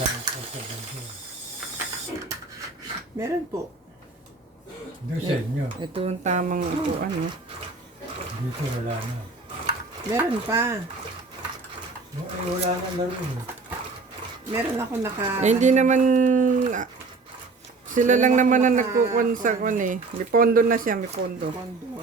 Magkano po sa bundok? Meron po. Doon sa inyo. Ito ang tamang upuan, no? Dito wala na. Meron pa. Wala na rin. Meron ako naka... Eh, hindi naman, sila Meron lang ako naman ang naka- nagkukon sa kon eh. May pondo na siya, may pondo. Kondo.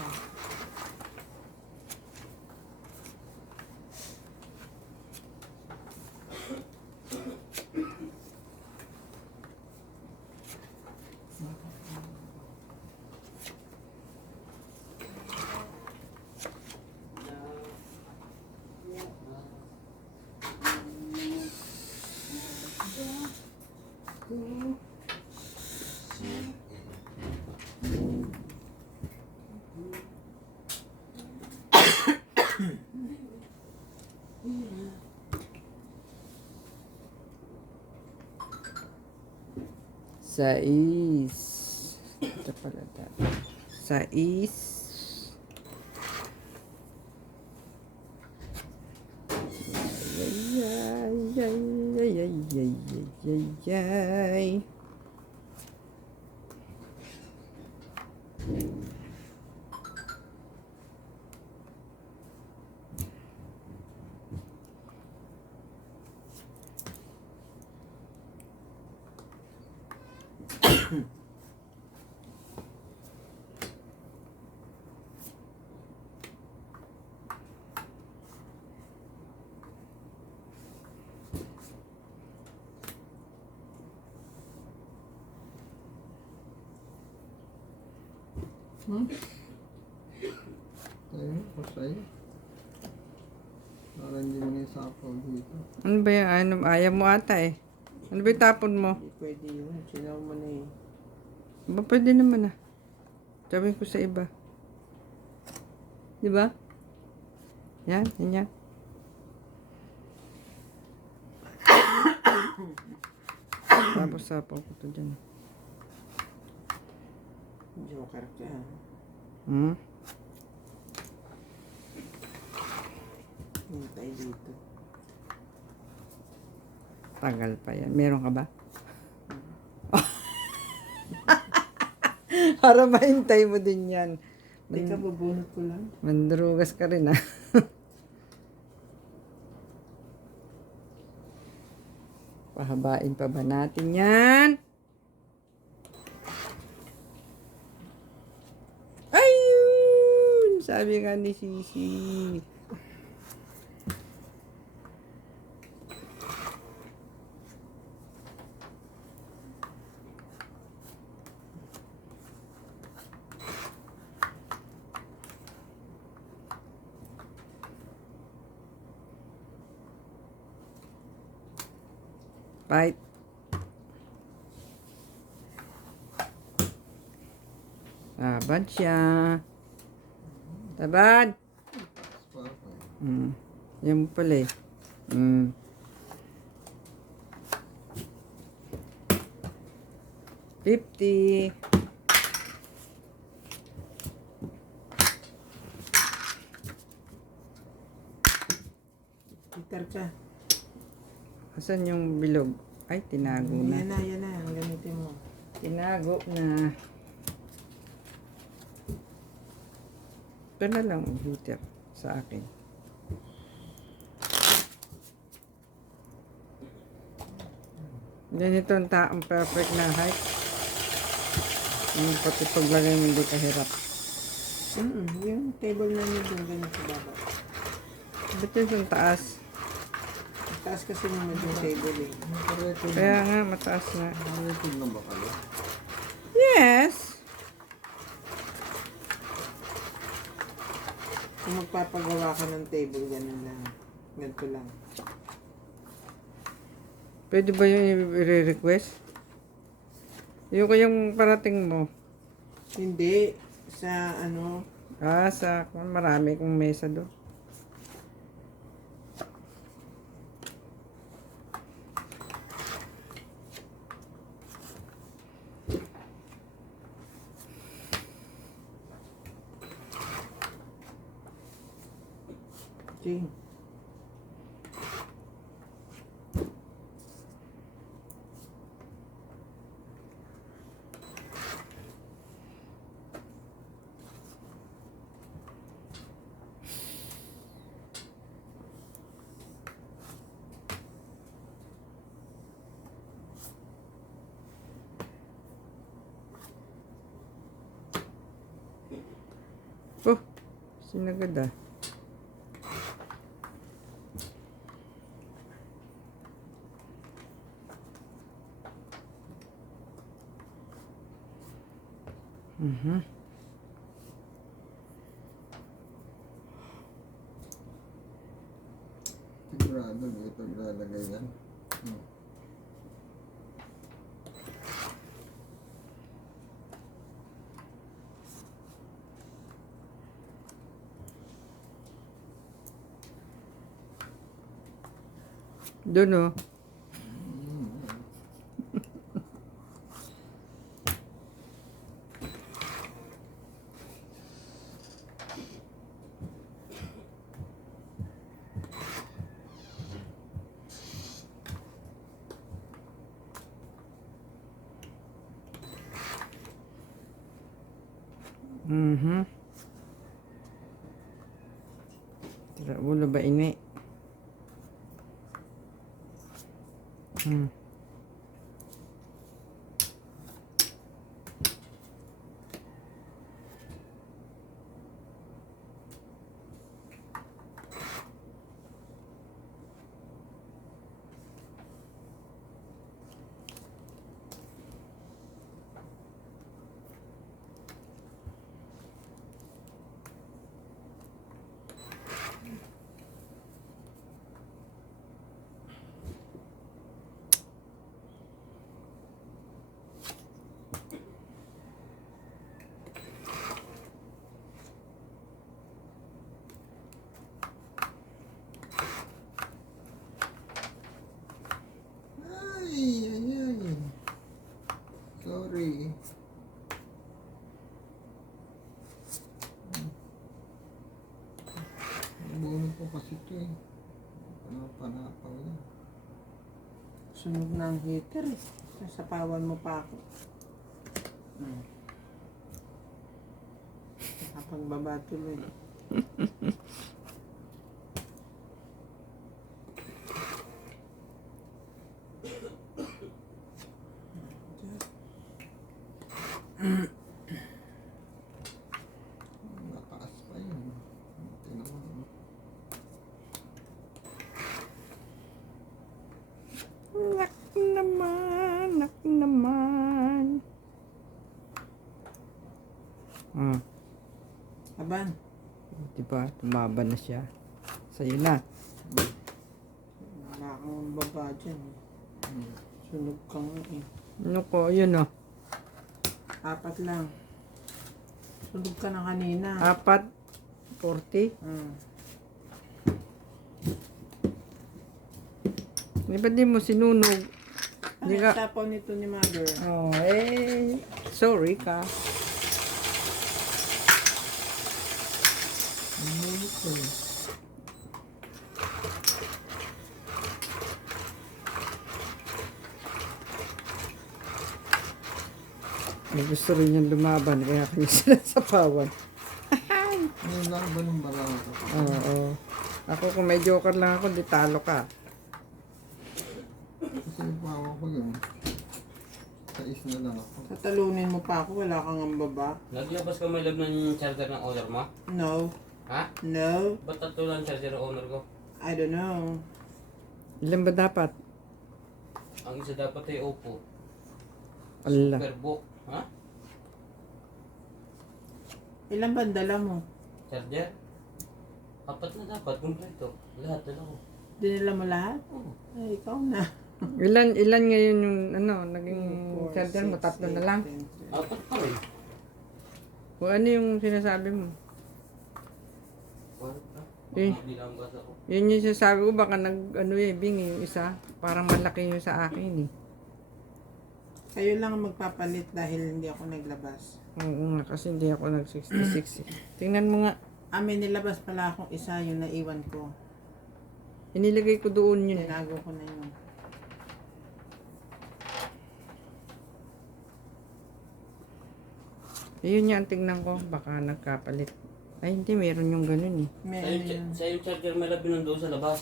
Sais. Ito pala dati. Sais. Ay, ay, ay, ay, ay, ay, ay, ay, ay. Ayun, pasay. Parang hindi mo yung sapaw dito. Ano ba yan? Ano, ayaw mo ata eh. Ano ba yung tapon mo? Hindi pwede yun. Sinaw mo na eh. Ba, pwede naman ah. Sabihin ko sa iba. Di ba? Yan, yan. Tapos sapaw ko to dyan. Joker ka. Hmm? Hintay dito. Tagal pa yan. Meron ka ba? Para mahintay mo din yan. Teka, bubunot ko lang. Mandrugas ka rin ah. Pahabain pa ba natin yan? Ayun! Sabi nga ni Sisi. Right. Tabad siya. Tabad. Yan pala eh. 50. Peter ka. Asan yung bilog? Ay, tinago na. Yan na, yan na. Ang gamitin mo. Tinago na. Ito na lang ang heater sa akin. Ganito ang taong perfect na height. Yung pati paglagay mo hindi kahirap. Yung table na nyo doon, ganyan sa baba. Ba't yun sa taas? Taas kasi naman yung table eh. Kaya nga, mataas nga. Nakarecord na ba kayo? Yes! Kung magpapagawa ka ng table, ganun lang. Ganito lang. Pwede ba yung i-request? Yung kayang parating mo. Hindi. Sa ano, Sa marami kong mesa doon. Jing. Sinagad ah. Mhm. Sigurado dito ilalagay yan. Hmm. Doon oh. Mhm. Tira ulo ba ini? Hmm. Ay, ay, ay. Sorry. Nabunod ko kasi ito eh. Panapaw yan. Sunog na ang heater eh. Nasapawan mo pa ako. Nakapagbaba tuloy. Nataas pa yun. Tinaman mo. Nak naman, nak naman. Hmm. Aban, Diba? Tumaba na siya. Sa'yo na. wala kang baba dyan. Sunog ka nga eh. Ano ko? Yun oh. 4 lang. Sunog ka na kanina. 4:40. Di ba di mo sinunog? Ano Di yung ka... sapaw nito ni mother? Oh, sorry ka. Ano ito eh? May gusto rin niyang lumaban, kaya kanya sinasapawan. Ano yung laban ng barako? Oo. Ako kung may joker lang ako, di talo ka. Kasi bawa ko yun. Sais na lang ako. Tatalunin mo pa ako, wala kang ang baba. Naglabas ka may lab ng charger ng owner mo? No. Ha? No. Ba't tatlo lang charger ng owner ko? I don't know. Ilan ba dapat? Ang isa dapat ay Oppo. Allah. Superbook. Ha? Ilan ba ang dala mo? Charger? 4 na dapat, kumpleto. Lahat na ako. Dinala mo lahat? Oo. Ay, ikaw na. Ilan ngayon yung naging Four, charger mo? six, 3 na eight, lang? 10, 4 pa rin. O ano yung sinasabi mo? Wala pa. Eh. Baka binambas ako. Yun yung sinasabi ko, baka bingi yung isa. Parang malaki yung sa akin eh. Kayo lang ang magpapalit dahil hindi ako naglabas. Oo nga, kasi hindi ako nag-66 eh. Tingnan mo nga. May nilabas pala akong isa, yung naiwan ko. Inilagay ko doon yun eh. Tinago ko na yun. Ayun yung tingnan ko, baka nagkapalit. Ay hindi, meron yung ganun eh. May Sa ano yung, yun. sa yung charger may lab doon sa labas.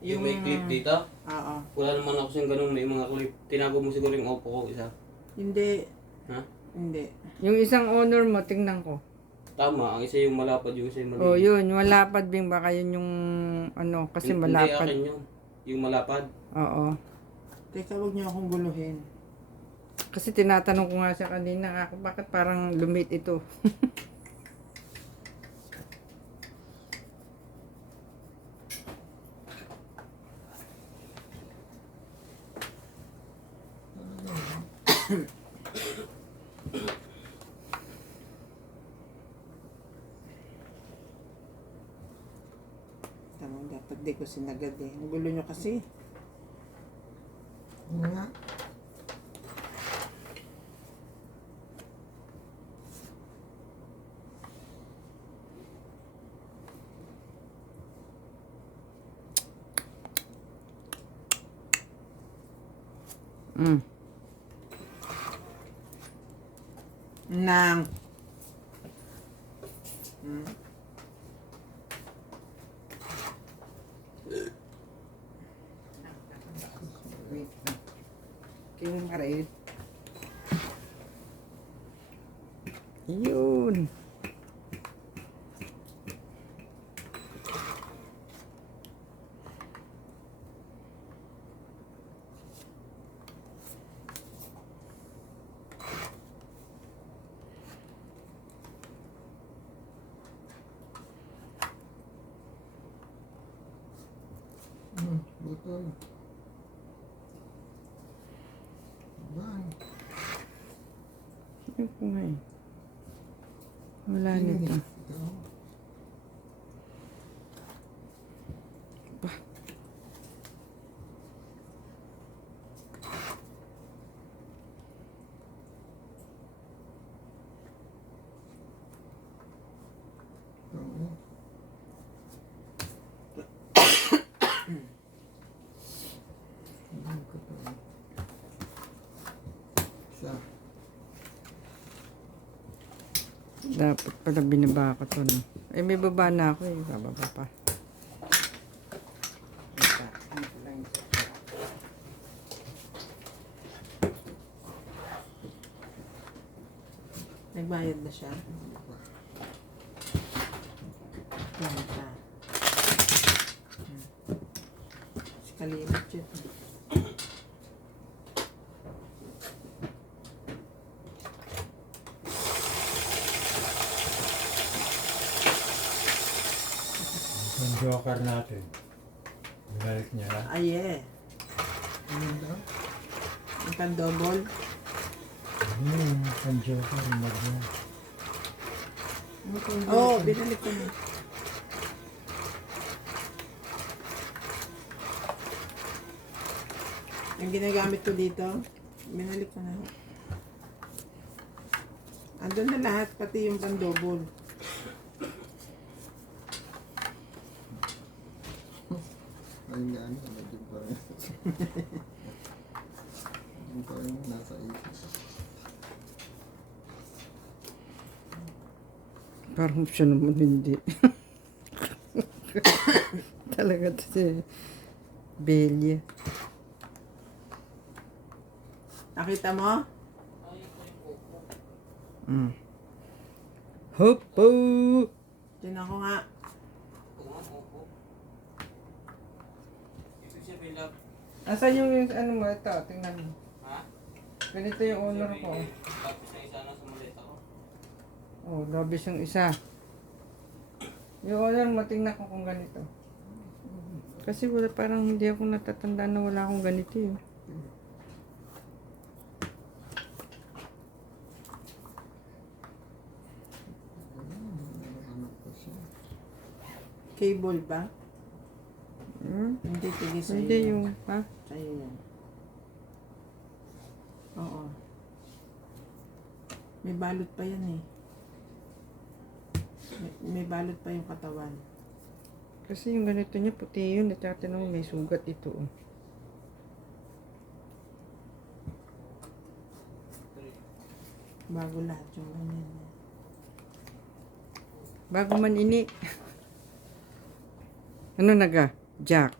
Yung may Yung- clip dito. Oo. Wala naman ako siyang ganun, may mga clip. Tinago mo siguro yung Oppo ko isa. Hindi. Ha? Hindi. Yung isang owner mo, tingnan ko. Tama, ang isa yung malapad, yung isa yung maliit. Oh, yun. Malapad, Bing. Baka yun yung, ano, kasi Hindi malapad. akin yun. Yung malapad. Oo. Teka, huwag niyo akong guluhin. Kasi tinatanong ko nga siya kanina, ako, bakit parang lumit ito? Tamang dapat di ko sinagad eh. Ang gulo niyo kasi. Ano nga? Mm. Nang. Wait. Kaya mo maraid. Yun. Butol. Bang. Yun ko nga eh. Wala nito. Ito. Ito. Ano ko to? Isa. Dapat pala binaba ko to. No? Eh, may baba na ako eh. Bababa pa. Nagbayad na siya. Yan siya. Si Kalimot yun. Yung joker natin. Binalik niya. Ay, eh. Ano daw? Yung pan-double. Yung joker, magna. Oo, binalik ko na. Yung ginagamit ko dito, binalik ko na. Andun na lahat, pati yung pan-double. Ay nga, ano, naging pa rin. Naging pa rin nasa isip. Parang siya naman hindi. Talaga to si Belia. Nakita mo? Mm. Hopo! Diyan ako nga. Ibig sabihin lang, Asan yung ano mo ito? Tingnan mo. ha? Ganito yung owner ko. Tapos na isa na sa maleta ko. Oh, labis yung isa. Yung owner mo, tingnan ko kung ganito. Kasi wala, parang hindi ako natatanda na wala akong ganito eh. Hanap ko siya. Cable ba? Hmm? Hindi, tigil sa'yo. Hindi yan. yung, ha? Sa'yo yan. Oo. May balot pa yan eh. May balot pa yung katawan. Kasi yung ganito niya, puti yun. At saka tinanong may sugat ito. Oh. Bago lahat yung ganyan. Bago man ini. Ano naga? Jack.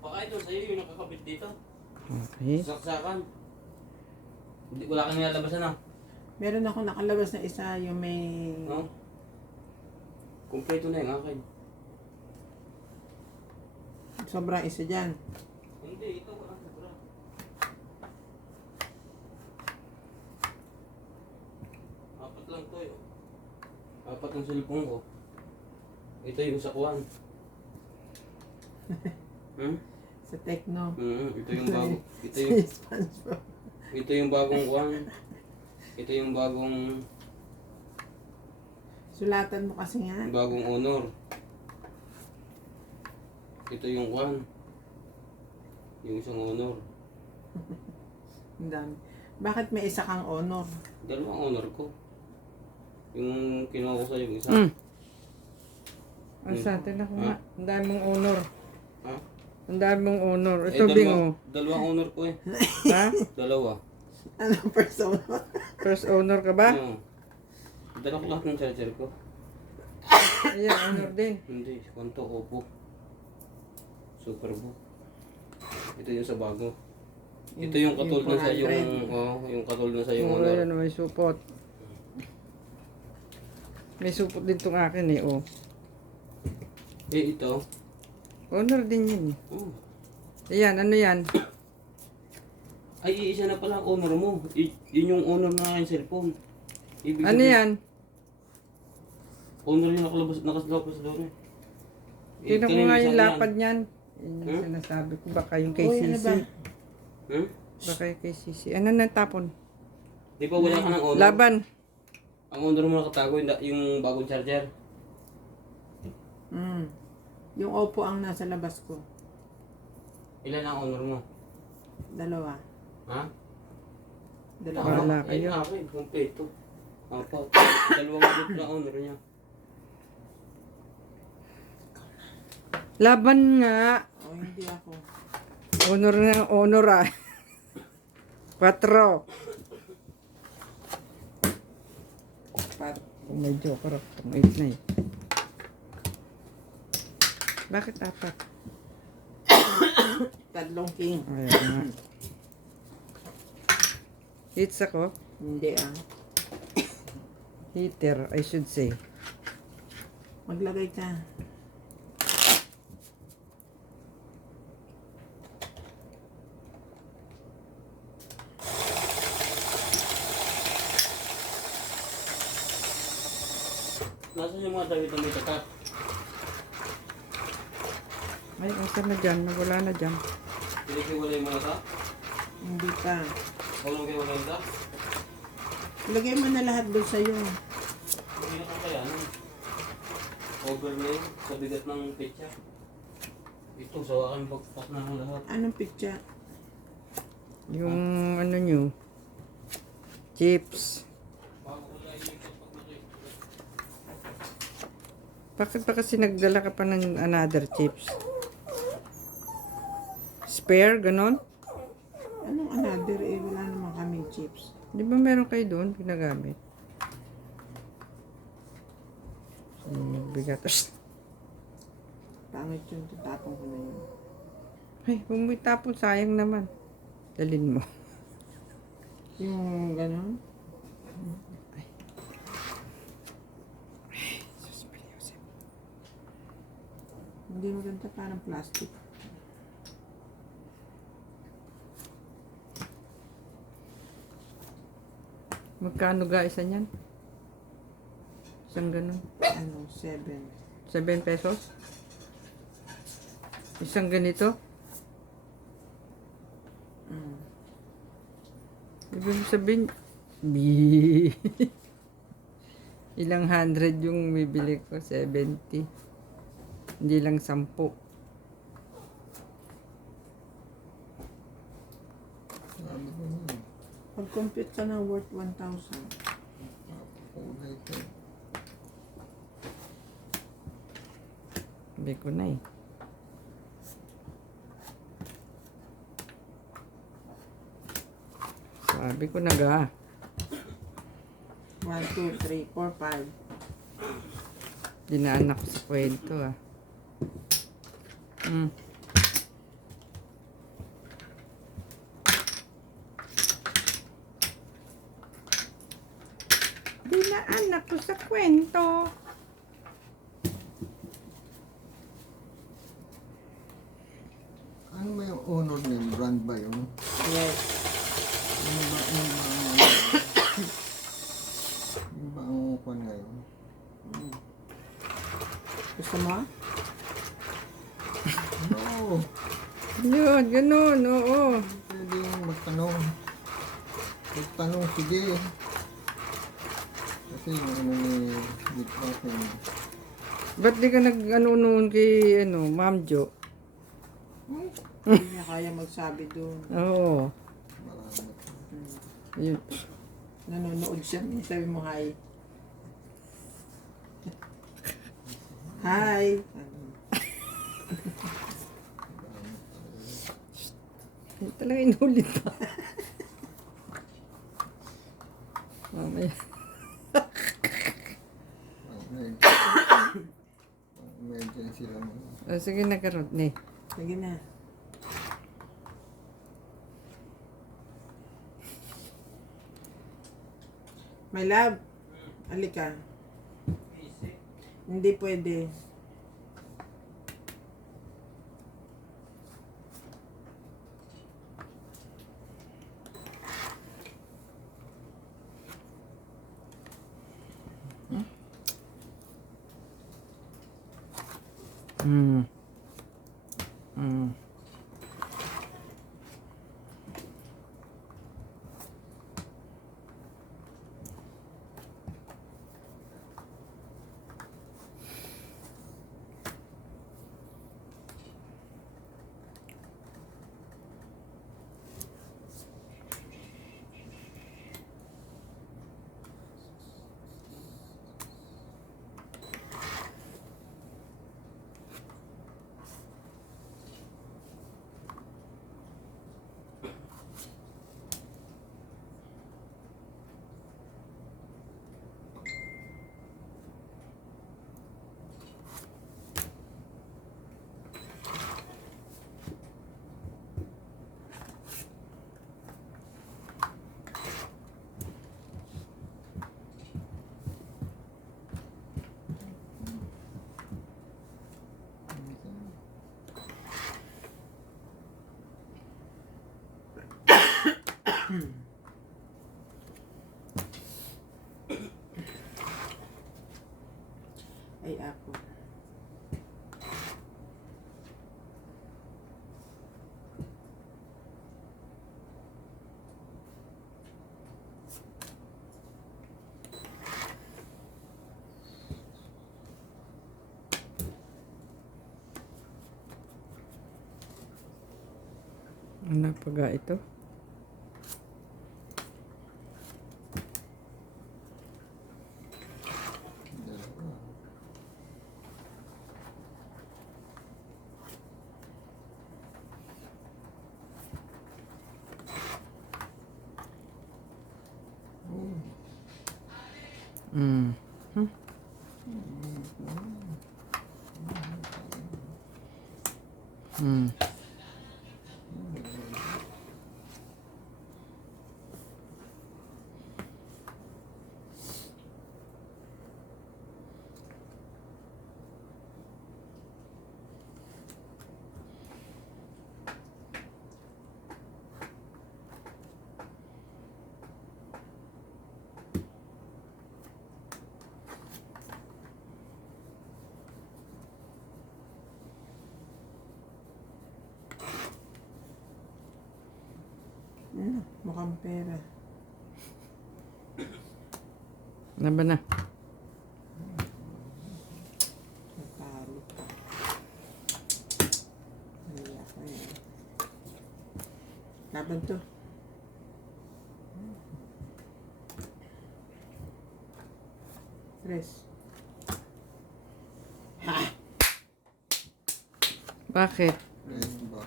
Baka ito sa'yo yung nakakabit dito. Okay. Saksakan. Hindi, wala kang nilalabasan na. Meron ako nakalabas na isa, yung may... No? Kompleto na yung akin. Sobrang isa dyan. Hindi, ito wala sobra. Apat lang to yun. Apat ang cellphone ko. Ito yung sa kuwan. Hmm? Sa Tecno. Ito yung bago. SpongeBob. Ito yung bagong kuwan. Ito yung bagong Sulatan mo kasi nga. bagong honor. Ito yung kuwan. Yung isang honor. Ang dami. Bakit may isa kang honor? Dalawang honor ko. Yung kinuha ko sa yung isa. Ang sa atin ako nga. Ang dami mong honor. Ha? Ang dami mong honor. Ito, Bingo. dalawang honor ko eh. Ha? Dalawa. Anong persona? First honor ka ba? Oo. Dala ko lahat ng charger ko. Ayan, honor din. Hindi, kwanto, Oppo. Superbook. Ito yung sa bago. Ito yung katulad na sa yung, yung katulad na sa yung Oo, honor. ayan, may supot. May supot din tong akin eh, oh. Eh, ito. Honor din yun eh. Oh. Ayan, ano yan? Ay, isa na pala ang honor mo. Yun yung honor na aking cellphone. Ibig Ano sabihin, yan? Honor yung nakaslabas doon eh. Tingnan ko Kanina nga isa yung na lapad niyan. Yun yung Hmm? sinasabi ko. Baka yung kay Uy, ano Sisi. ba? Hmm? Baka yung kay Sisi. Ano na tapon? Di ba wala ka ng honor? Laban. Ang honor mo nakatago yung bagong charger. Yung Oppo ang nasa labas ko. Ilan ang honor mo? Dalawa. Ha? Dalawa. Wala Ay, kayo. akin, kompleto. Apat. Dalawang group na honor niya. Laban nga. O, hindi ako. Honor ng honor ah. 4. Pat. Kung may joker ako. 8 na eh. Bakit 4? Tatlong king. Ayan nga. Hits ako. Hindi ah. Heater, I should say. Maglagay ka. Nasaan yung mga damit na may tatak? Ay, asa na dyan? Wala na dyan. Hindi kayo wala yung mga tak? Hindi pa. Wala kayo wala yung tak? Lagay mo na lahat doon sa'yo. Hindi na kakayanan. Overlay sa bigat ng pitcha. Ito, sa akin pagpak na ang lahat. Anong picture? Yung ano nyo. Chips. Bago ko lang yung pagpak na kayo. Bakit pa kasi nagdala ka pa ng another chips? Spare, ganon? Anong another eh? Wala naman kami chips. Di ba meron kayo doon pinagamit? Bigat. Pangit yun. Tatapon ko na yun. Ay, kung may tapon, sayang naman. Dalin mo. Yung gano'n. Hindi maganda, parang plastic. Magkano ga isa niyan? Isang ganon. Ano, 7. 7 pesos? Isang ganito? Mm. Ibig sabihin, ilang hundred yung bibili ko? 70. Hindi lang 10. Sabi ko na. Pag-compute ka ng worth 1,000. Kulay ito. Sabi ko na eh. Sabi ko na ga. 1, 2, 3, 4, 5. Dinaan ako sa kwento ah. na anak ko sa kwento. Ano ba yung honor name? Brand ba yun? Yes. Ano ba yung ba ang kwan ngayon? Gusto mo? No. Yun, ganun, oo. Pwede yung magtanong. Magtanong, sige. Kasi yung ano ni Nick Open. Ba't di ka nag-ano noon kay, Ma'am Jo? Hindi niya kaya magsabi doon. Oo. Marami. Yun. Nanonood siya. Sabi mo, hi. Hi. Talaga inulit pa. Mamaya. Emergency lang. Sige na, Karot, ne. Sige na. My love. Halika. Hindi pwede. Hmm. Hmm. Ay, ako. Ano paga ito? Hmm. Hmm. Hmm. Mukhang pera. Ano ba na? Natalo pa. Ay, ako eh. Laban to. Tres. Bakit? Yes, ba?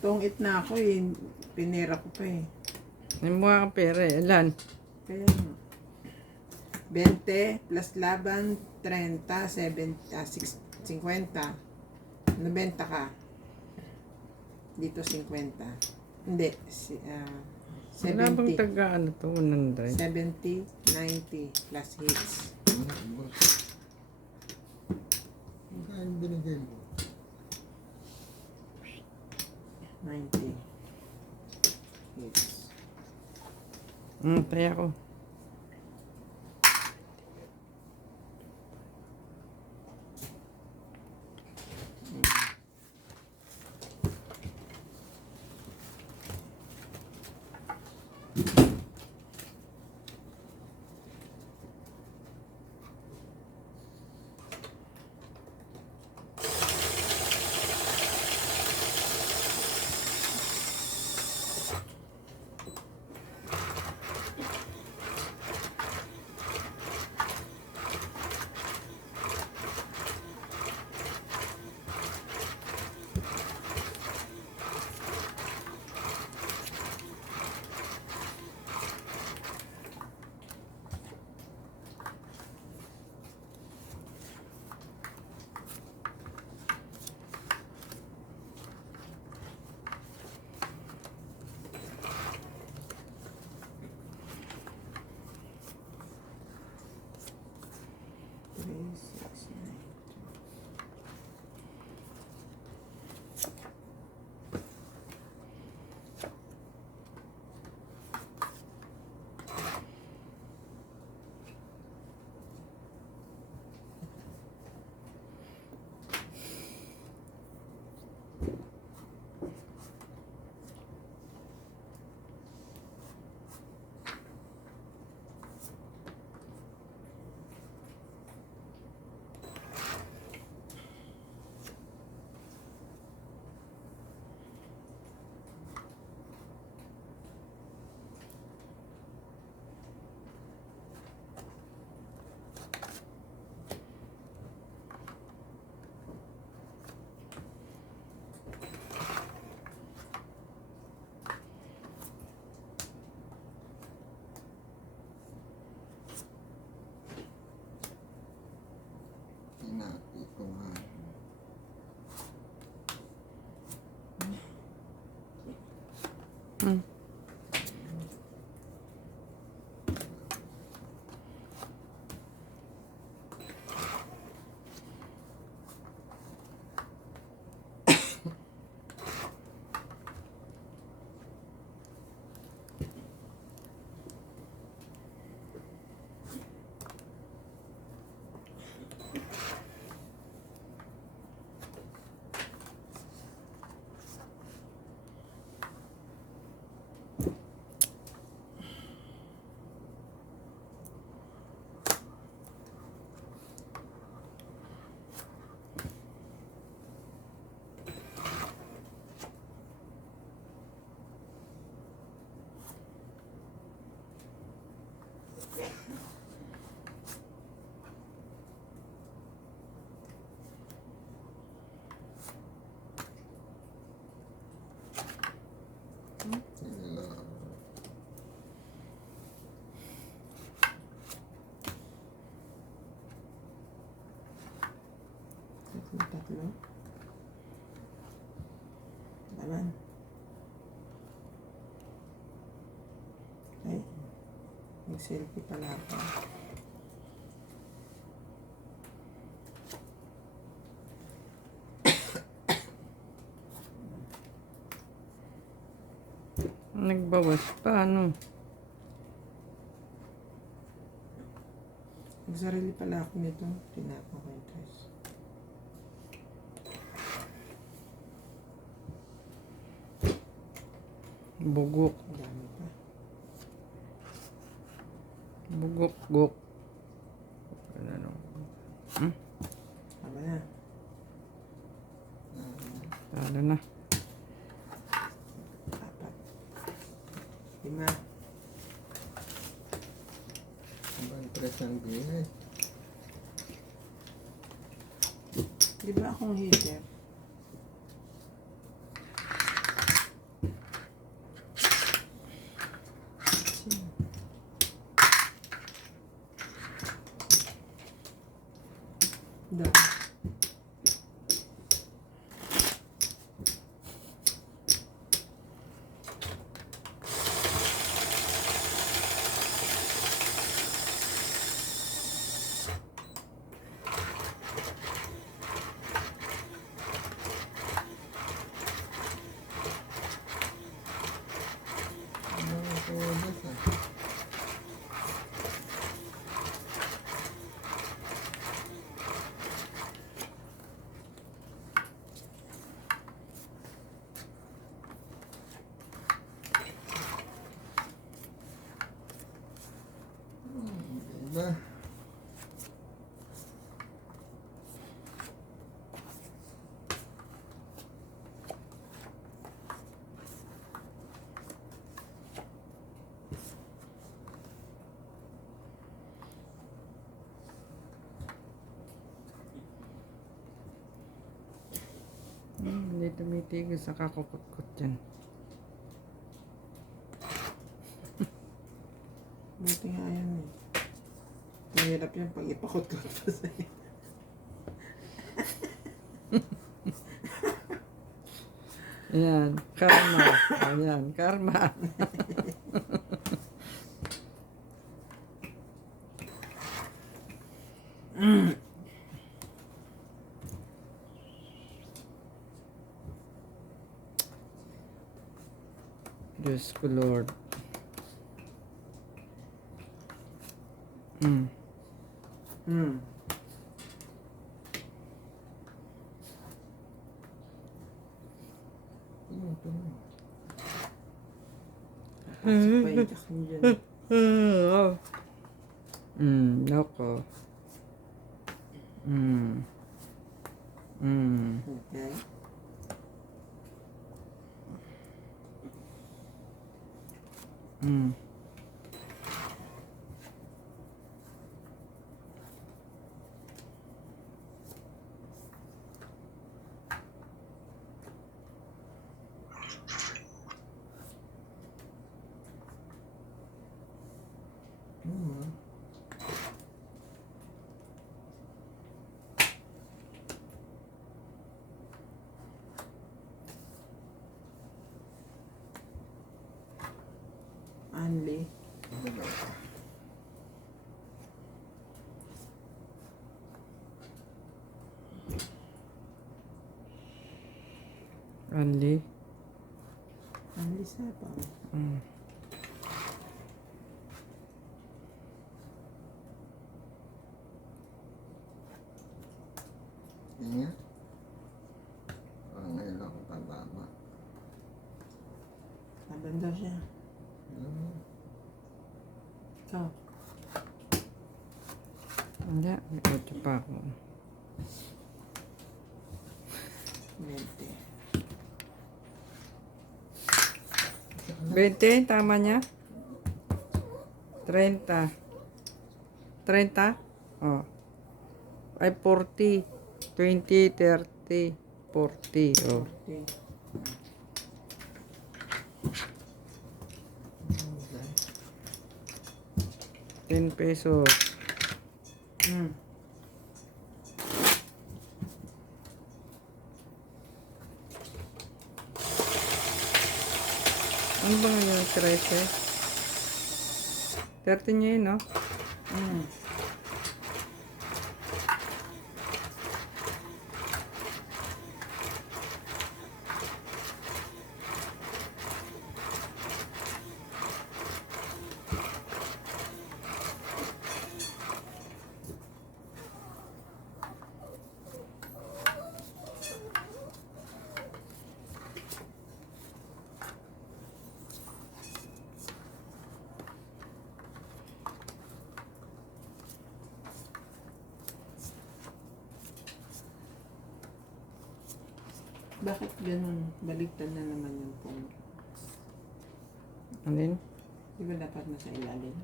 Tungit na ako eh. Pinera ko pa eh. May mukha kang pera eh. Ilan? Kaya nga. 20 plus laban 30, 50. Nabenta ka. Dito 50. Hindi. Wala bang 70. taga ano to, 100? 70, 90 plus hits. Magkano binigay mo? 90 hits. Tayo ako. Three, six, nine. Hinati ko nga. Hmm. Tatlo. Laman. Ay, nag-selfie pala ako. Nagbawas pa, ano? Nagsarili pala ako nito. Tinapon ko yung tres. Bugok. Ang dami pa. Bugok-gok. Ano? Tama na. Talo na. 4. 5. Ang press ng binigay. Di ba akong heater? Dami. hindi tumitigil sa kakukutkot yan. Buti nga yan eh. Mahirap yan pag ipakot-kot pa sa'yo. Ayan, karma. Ayan, karma. Diyos ko, Lord. Hmm. Pasok pa yung jack mo dyan. Loko. Okay. Anli. Only. Anli sabaw. Yun nga. Parang ngayon lang ako pababa. Laban daw siya. Ikaw. Hindi, may 8 pa ako. 20. 20, tama niya? 30. 30? Oh. Ay, 40. 20, 30, 40. Oh. 40. 10 pesos. Ano ba ngayon? 13? 13 niya yun, no? Bakit ganun? Baliktad na naman yung phone. Ano yun? Di ba dapat nasa ilalim?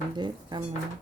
Hindi, tama na.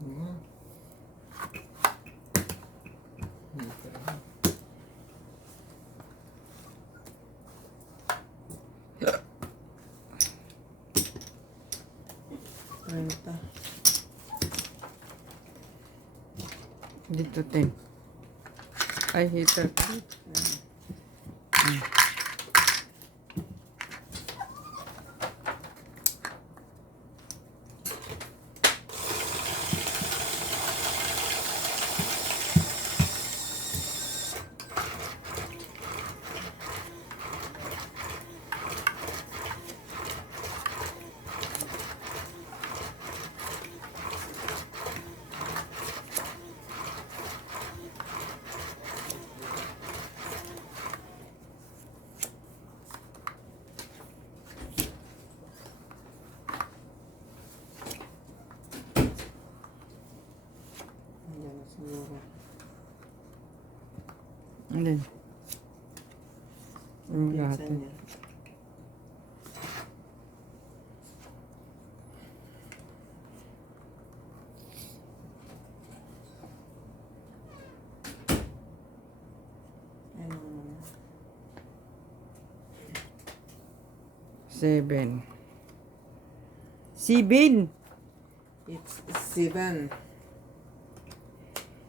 Hmm. Heater. 30. Dito, 10. Ay, heater. Ayan na siguro. Alin? Yung lahat. Pinsan niya. Ano naman? 7. 7! It's 7.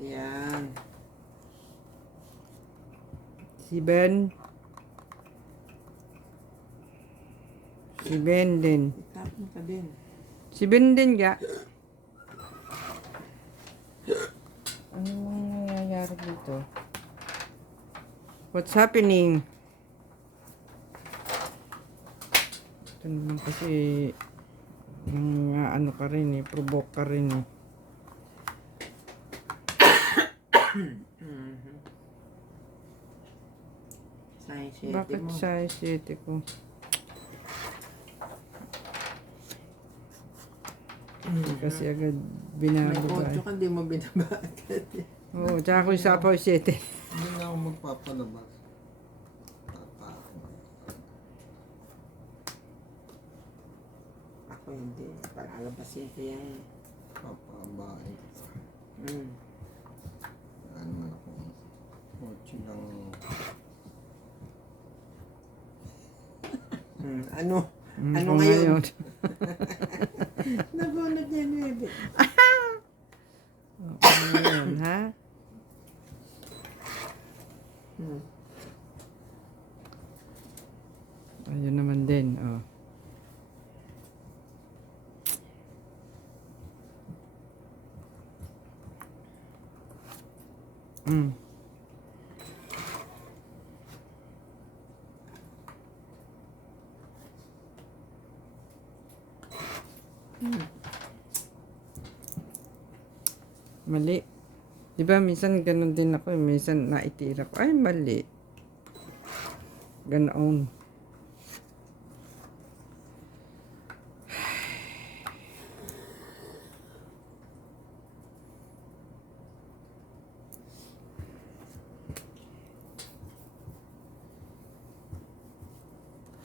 Yan. 7. 7 din. Itapon ka din. 7 din ga. Ano ang nangyayari dito? What's happening? Ito naman kasi ano ka rin eh, provoke ka rin eh. Size 7 Bakit mo. size 7 ko? Kasi agad May binabuga. audio ka, di mo binaba agad. Oo, tsaka ko yung sapaw 7. Hindi na ako magpapalabas. Ako hindi. Palalabasin ko yan. Papabain pa. Ano man ako. Kotse lang. Ano? Ano kung ngayon? Nabunod niya 9. Ano ngayon, ha? Ayun naman din, oh. Mali. Di ba minsan ganun din ako, minsan naitira ko. Ay, mali. Ganoon.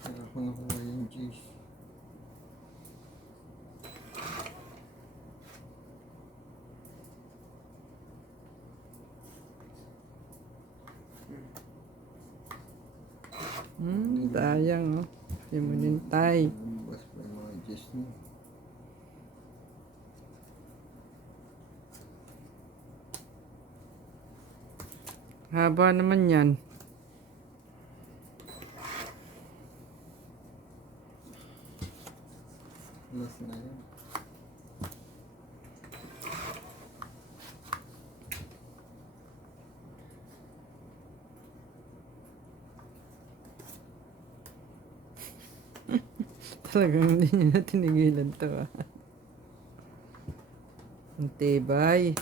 Kaya ako nakuha yung cheese. Sayang, oh. Hindi mo din tay. Lumabas pa yung mga cheese niya. Haba naman yan. Last na yun. Talagang hindi niya na tinigilan to, ah. Ang tibay.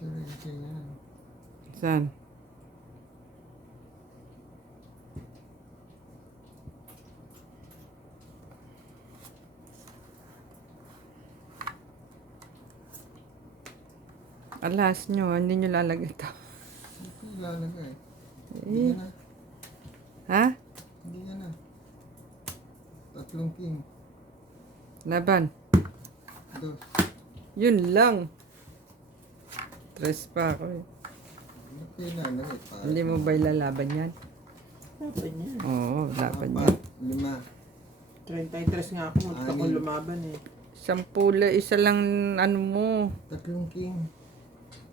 Seryoso yan. Saan? Alas nyo, hindi nyo lalagay ito. Ito ilalagay. Hindi Eh, ka na. ha? Hindi ka na. 3 king. Laban. 2. Yun lang. Tres pa ako eh. Ba't kayo ilalagay? Hindi mo ba ilalaban yan? Laban niya. Oo, laban yan. 5. 33 nga ako, muntik akong Anim. lumaban eh. Sampula, isa lang ano mo. 3 king.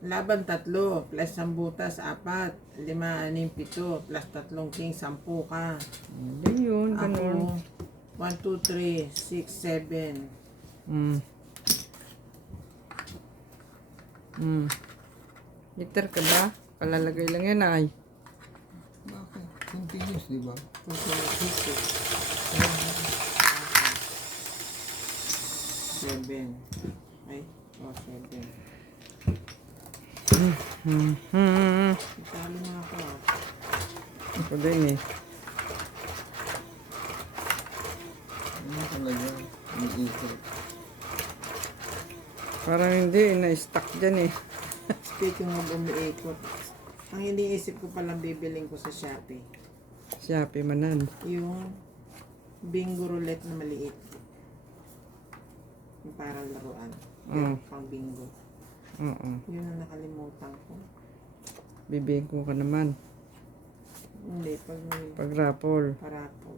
Laban 3, plus 10 butas, 4, 5, 6, 7, plus 3 king, 10 ka. Hindi yun, ganun. Ako, 1, 2, 3, 6, 7. Liter ka ba? Kalalagay lang yan ay. Bakit? Continuous, di ba? 7. Ay, 7. Italo na ako ah. Ako din eh. Ano talaga? Umiikot. Parang hindi, na-stuck dyan eh. Speaking of umiikot, ang iniisip ko palang bibiling ko sa Shopee, Shopee manan. yung bingo roulette na maliit. Yung parang laruan. Yung pang bingo. Oo. Yun ang nakalimutan ko. Bibigo ka naman. Hindi, pag may Pag raffle. parapol.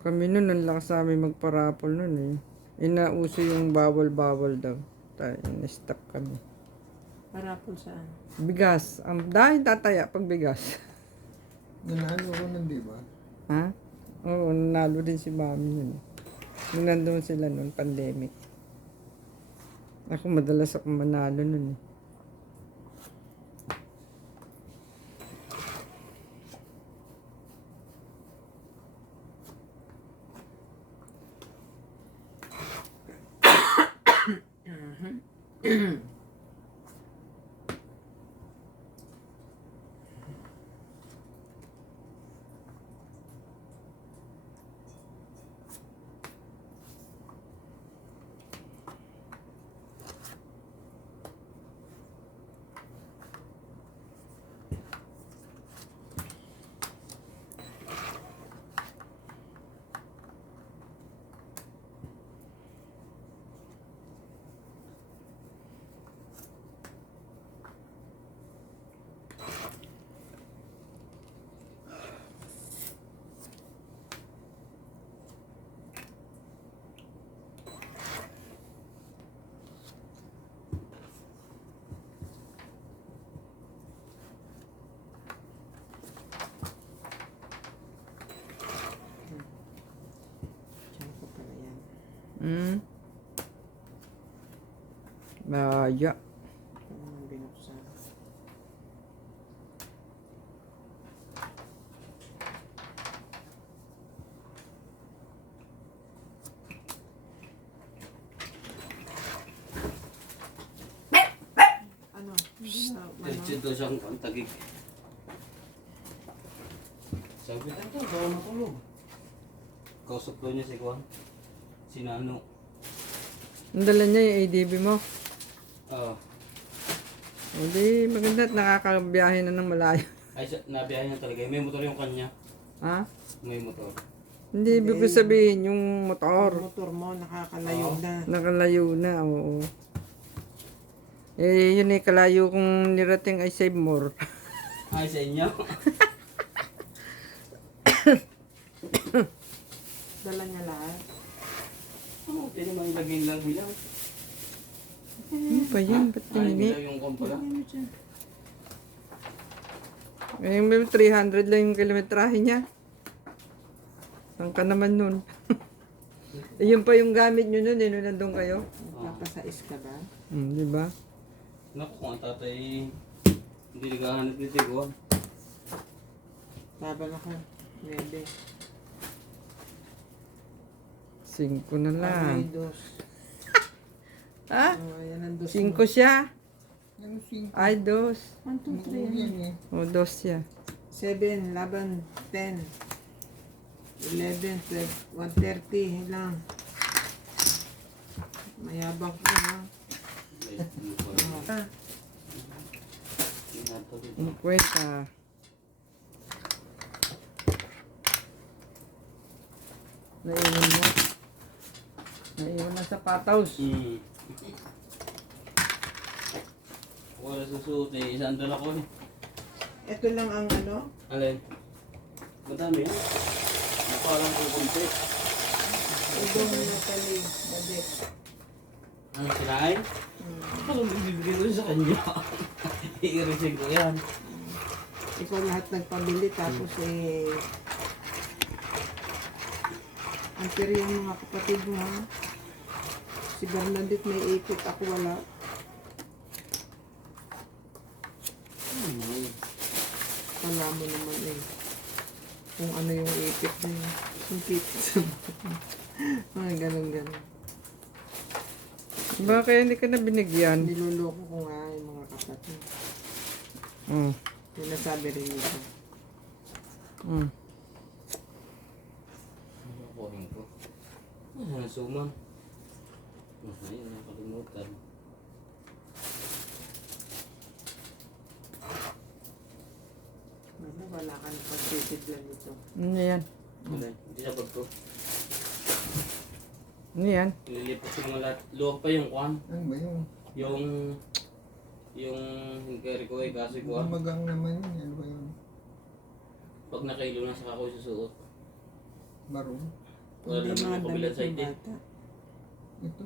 Kami nun, ang lakas sa amin magpa-raffle nun eh. Inauso yung bawal-bawal daw. Tayo, na-stop kami. Parapol saan? Bigas. Ang dahil tataya pag bigas. Nanalo ko nun, di ba? Ha? Oo, nanalo din si mami yun. Nung nandun sila nun, pandemic. Ako madalas ako manalo nun eh. Diyan ko pala yan. Baya. Ito naman binuksan. Ano? Diretso daw siyang tagig. Sabi tayo, daw matulog. Kausap daw niya si Juan. Si Nano. Ang dala niya yung ADB mo. Ah, Hindi, maganda at nakakabiyahe na ng malayo. ay, nabiyahe niya talaga. May motor yung kanya. Ha? May motor. Hindi, ibig ko sabihin yung Ang motor. motor mo, nakakalayo na. Nakalayo na, oo. Eh, yun eh, kalayo kong nirating ay save more. Ay, sa inyo. Dala niya lahat. Oo, pwede mo ilagay lang bilang. Ano pa yan? Ba't Ay, tinini? bilang yung kumpala. Ano dyan? Eh, may 300 lang yung kilometrahe niya. Saan ka naman nun? Eh, yun pa yung gamit nyo nun, eh, nung nandun kayo. Papasais ka ba? Di ba? Naku, kung ang tatay hindi naghahanap dito, Juan. Laban ako. 9. 5 na lang. Ay, 2. Ha? Oh, yan ang 2 5 siya? Ano 5? Ay, 2. 1, 2, 3. Yan eh. O, 2 siya. 7, laban 10. 11, 12, 130 lang. Mayabang ko ha. Ay, ano pa rin. Ah, Inato dito. Ang kwenta. Naiwan mo. Naiwan na sapatos. Wala susuot eh. Isang dala ko eh. ito lang ang ano. Alin? Madami yan. Napalang kong konti. Udong na tali. Badet. Ano sinain? Paano bibigay ko sa kanya? I-resign ko yan. Ikaw lahat nagpabili tapos ang tiri yung mga kapatid mo ha. Si Bernadette may ikot, ako wala. Kala mo naman kung ano yung ikot na yun. Yung ikot sa mga ganun-ganun. Bakit hindi ka na binigyan? Niloloko ko nga yung mga kapatid. Mm. Yung nasabi rin nito. Mm. Ano kuhin ko? Ano suman? Ayun, nakalimutan. Wala ka na pagtitidlan nito. Ano yan? Alin? Hindi sa bag ko. Ano yan? Nililipas yung mga lahat. Luwag pa yung kwan. Ano ba yun? Yung hingkari ko eh, kasi ko Magang naman yun. Ano ba yun? pag nakailo na saka ko susuot. Barong? Wala Hindi naman mga yung kabilang damit side ng eh. bata. Ito?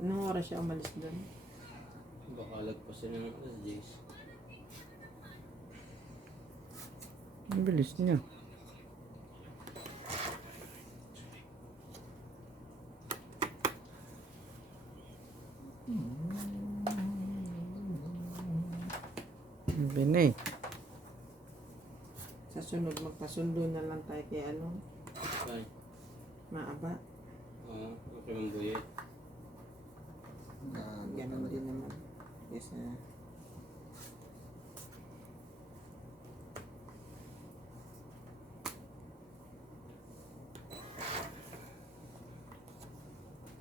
Anong oras siya umalis doon? Baka lagpasin ng alas 10. Ang bilis niya. Sabi na eh. Sa sunod, magpasundo na lang tayo kay ano, Ay, maaba. oo, okay mong buyet. Ganon din naman. Yes,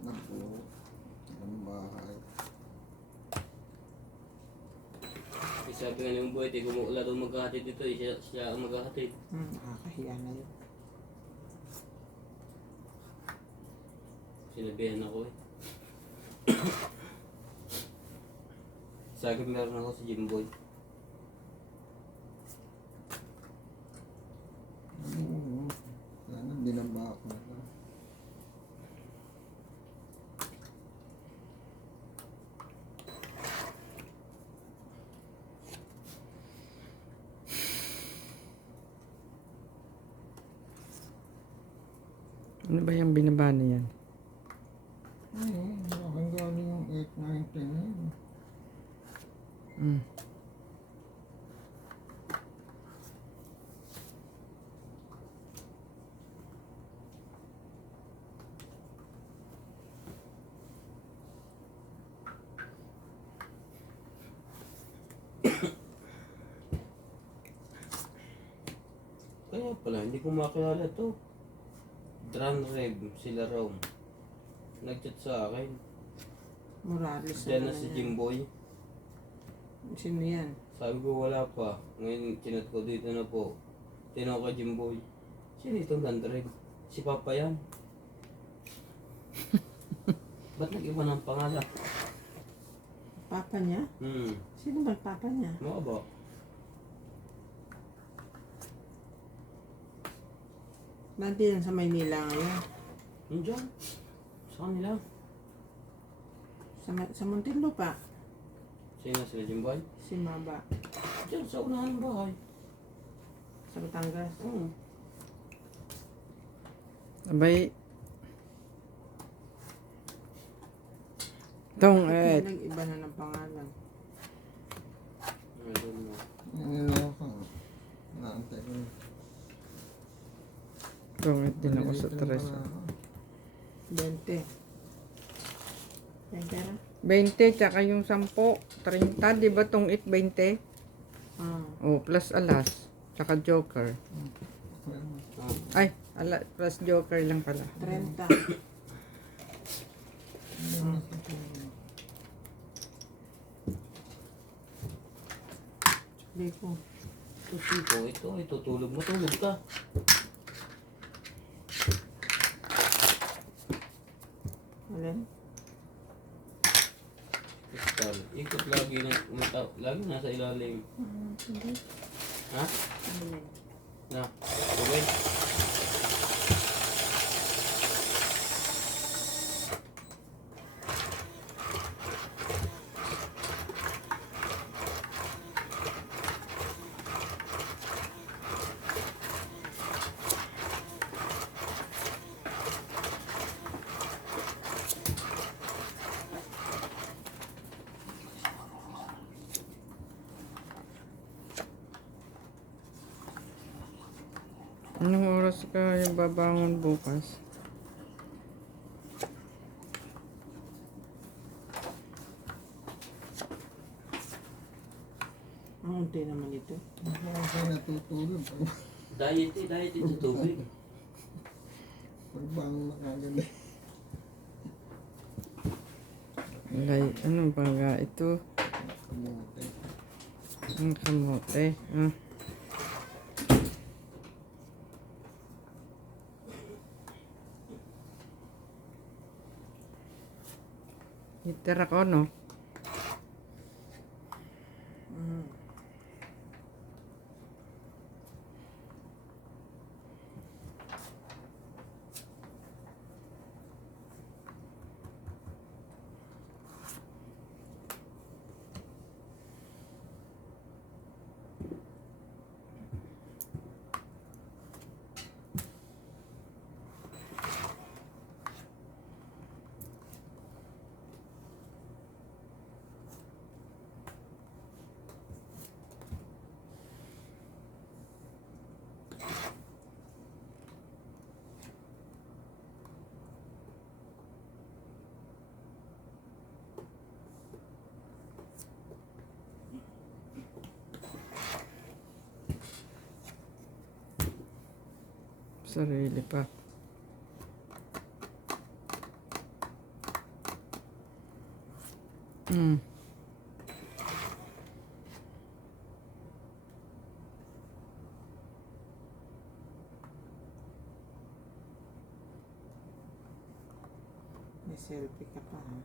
Naku. Ang bahay. Eh, sabi nga ng buyet eh, kung wala daw maghahatid dito eh, siya ang maghahatid. nakakahiya na yun. Sinabihan ako eh. Sagab meron ako sa Jimboy. Oo. Sana binaba ako na lang. Ano ba yung binaba na yan? Ay, aking galing yung 8, 9, 10 na yun. Mm. Kaya pala, hindi ko makilala to. Dran Rev, sila Rome. Nag-chat sa akin. Morales Diyan na naman si yan. Jimboy. Sino yan? Sabi ko wala pa. Ngayon chinat ko dito na po. Tinawag ka Jimboy. Sino itong Dran Rev? Si Papa yan. Ba't nag-iba ng pangalan? Papa niya? Sino ba papa niya? Mga ba? Nandiyan sa Maynila ngayon. Nandiyan. Sa kanila. Sa Muntinlupa. Sino sila Jimboy? Si Maba. Diyan sa unahan ng bahay. Sa Batangas. Oo. Abay, Tong Bakit 8. nag-iba na ng pangalan? I don't know. Niloko. Naantay ko. Tong 8 din ako sa Maliliit 3. lang pala ako. 20. Yan pera? 20, tsaka yung 10. 30, di ba tong 8, 20? Ah. Oh, plus alas. Tsaka joker. Ah, Ay, plus joker lang pala. 30. Sabi ko. ito tipo, ito, tulog mo, tulog ka. Alin? Kristal, ikot lagi na, lagi nasa ilalim. Hindi. Ha? Alin? Na, tubig. Anong oras ka yung babangon bukas? Ang unti naman ito. Ako kasi natutulog. Diet sa tubig. Pagbangon na kagad eh. Lay, anong baga ito? Kamote. Ang kamote. Ah. Itira ko, no? Mm. Sarili pa. Mm. May selfie ka pa ha.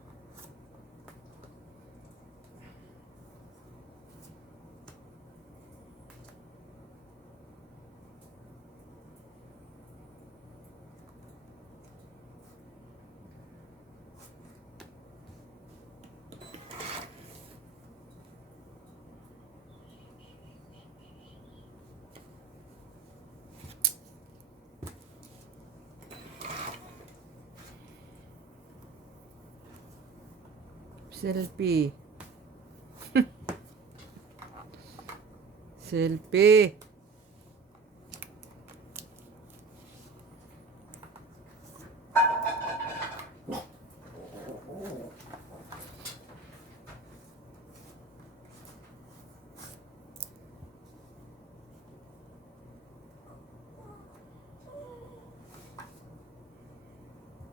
Selfie. Selfie.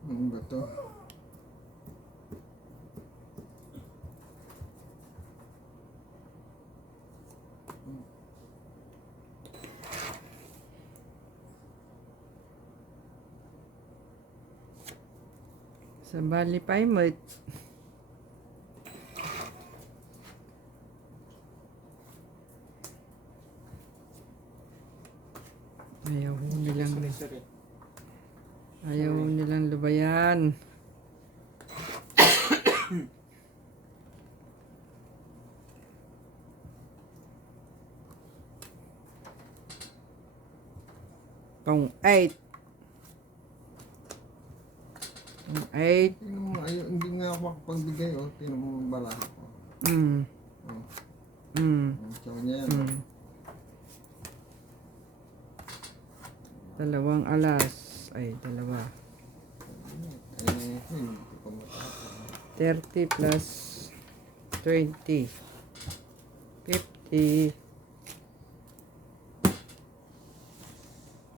Ano ba to? Sa Bali Paimot. Ayaw nilang, Sorry. ayaw nilang lubayan. Pang 8. Pang 8. Tingnan mo, ayaw, hindi nga na ako makapagbigay, oh. Tinan mo ang balaha ko. Mm. Oh. Mm. Ang tiyaw niya yan. Mm. 2 alas. Ay, 2. Hindi ko matapos. 30 plus 20. 50.